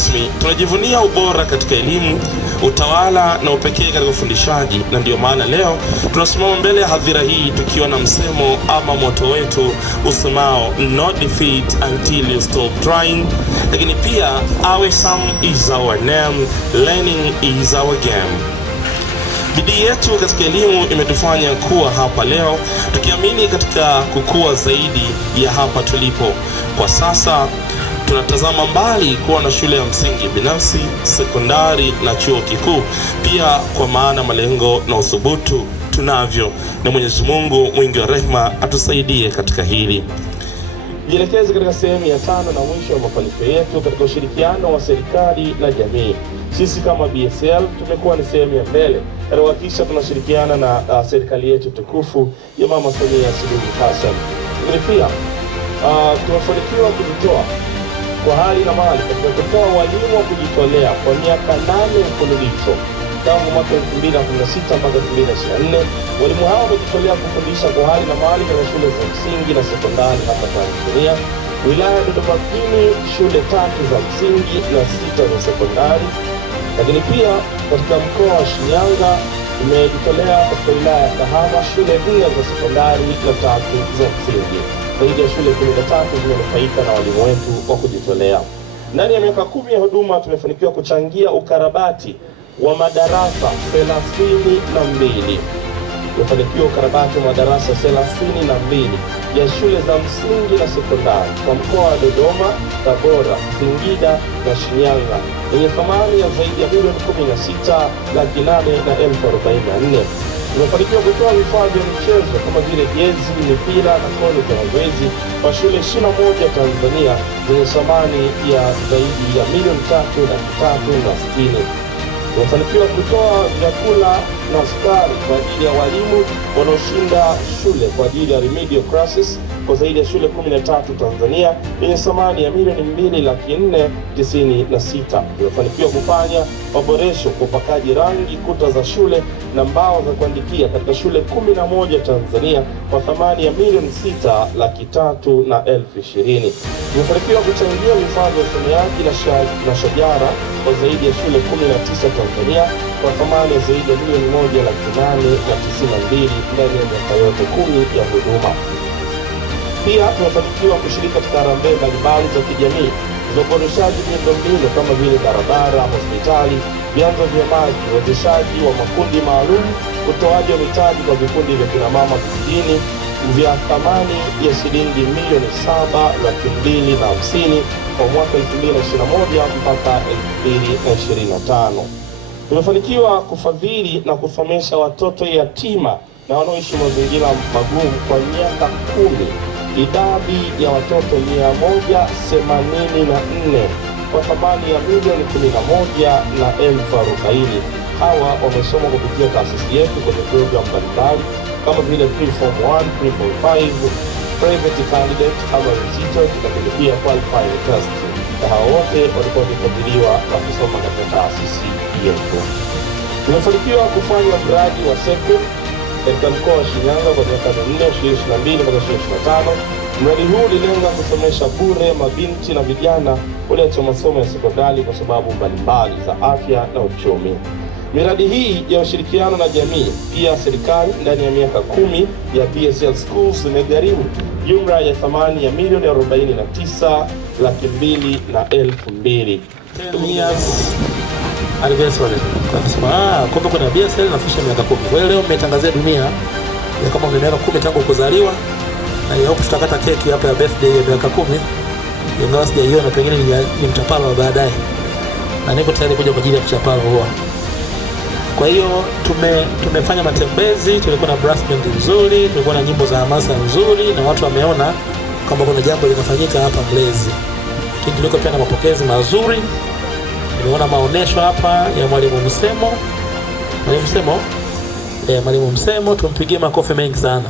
rasmi, tunajivunia ubora katika elimu, utawala na upekee katika ufundishaji, na ndio maana leo tunasimama mbele ya hadhira hii tukiwa na msemo ama moto wetu usemao no defeat until you stop trying, lakini pia our sum is our name, learning is our game. Bidii yetu katika elimu imetufanya kuwa hapa leo, tukiamini katika kukua zaidi ya hapa tulipo. Kwa sasa tunatazama mbali kuwa na shule ya msingi binafsi, sekondari na chuo kikuu pia, kwa maana malengo na uthubutu tunavyo, na Mwenyezi Mungu mwingi wa rehema atusaidie katika hili. Jielekeze katika sehemu ya 5 na mwisho wa mafanikio yetu katika ushirikiano wa serikali na jamii. Sisi kama BSL tumekuwa ni sehemu ya mbele na kuhakikisha tunashirikiana na serikali yetu tukufu ya Mama Samia Suluhu Hassan. Lakini pia tumefanikiwa kujitoa kwa hali na mali katika kutoa walimu wa kujitolea kwa miaka 8 mfululizo tangu mwaka 2016 mpaka 2024. Walimu hao wamejitolea kufundisha kwa hali na mali katika shule za msingi na sekondari hapa Tanzania. Wilaya ya Dodoma mjini shule 3 za msingi na 6 za sekondari, lakini pia katika mkoa wa Shinyanga imejitolea katika wilaya ya Kahama shule 4 za sekondari na 3 za msingi. Zaidi ya shule 13 zimenufaika na walimu wetu wa kujitolea. Ndani ya miaka 10 ya huduma tumefanikiwa kuchangia ukarabati wa madarasa 32. Tumefanikiwa ukarabati wa madarasa 32 ya shule za msingi na sekondari kwa mkoa wa Dodoma, Tabora, Singida na Shinyanga yenye thamani ya zaidi ya milioni 16,844,044. Tumefanikiwa kutoa vifaa vya michezo kama vile jezi, mipira na koni za mazoezi kwa shule 21 Tanzania zenye thamani ya zaidi ya milioni 3,360,000. Tumefanikiwa kutoa vyakula na sukari kwa ajili ya walimu wanaoshinda shule kwa ajili ya remedial classes kwa zaidi ya shule 13 Tanzania yenye thamani ya milioni 2,496,000. Tumefanikiwa kufanya maboresho kwa upakaji rangi kuta za shule na mbao za kuandikia katika shule 11 Tanzania kwa thamani ya milioni 6,320,000. Tumefanikiwa kuchangia vifaa vya usomeaji na shajara kwa zaidi ya shule 19 Tanzania kwa thamani ya zaidi ya milioni 1,892,000 ndani ya miaka yote 10 ya huduma. Pia tumefanikiwa kushiriki katika harambee mbalimbali za kijamii za uboreshaji miundombinu kama vile barabara, hospitali, vyanzo vya maji, uwezeshaji wa makundi maalum, utoaji wa mitaji kwa vikundi vya kina mama vijijini vya thamani ya shilingi milioni 7,250,000 kwa mwaka 2021 mpaka 2025. Tumefanikiwa kufadhili na kusomesha watoto yatima na wanaoishi mazingira magumu kwa miaka 10 idadi ya watoto 184 kwa thamani ya milioni 11,040,000. Hawa wamesoma kupitia taasisi yetu kwenye program mbalimbali kama vile Pre-Form 1, Pre-Form 5, Private Candidate ama Recitals, lakini pia Qualifying Test. Na hao wote walikuwa wakifadhiliwa na kusoma katika taasisi yetu. Tumefanikiwa kufanya mradi wa SEQUIP katika mkoa wa Shinyanga kwa miaka 4, 2022 mpaka 2025. Mradi huu ulilenga kusomesha bure mabinti na vijana walioacha masomo ya sekondari kwa sababu mbalimbali za afya na uchumi. Miradi hii ya ushirikiano na jamii pia serikali ndani ya miaka 10 ya BSL Schools imegharimu jumla ya thamani ya milioni 49,200,000. 10 years anniversary. Kumbe kuna BSL inafikisha miaka 10. Kwa hiyo leo mmetangazia dunia ya kama miaka 10 tangu kuzaliwa, na hiyo tutakata keki hapa ya birthday ya miaka 10. Ingawa sijaiona, pengine ni mtapalo wa baadaye. Na niko tayari kuja kwa ajili ya kuchapalo huo. Kwa hiyo tumefanya matembezi, tulikuwa na brass band nzuri, tulikuwa na nyimbo za hamasa nzuri, na watu wameona kwamba kuna jambo linafanyika hapa Mlezi. Lakini tulikuwa pia na mapokezi mazuri. Nimeona maonesho hapa ya Mwalimu Msemo. Mwalimu Msemo, tumpigie makofi mengi sana.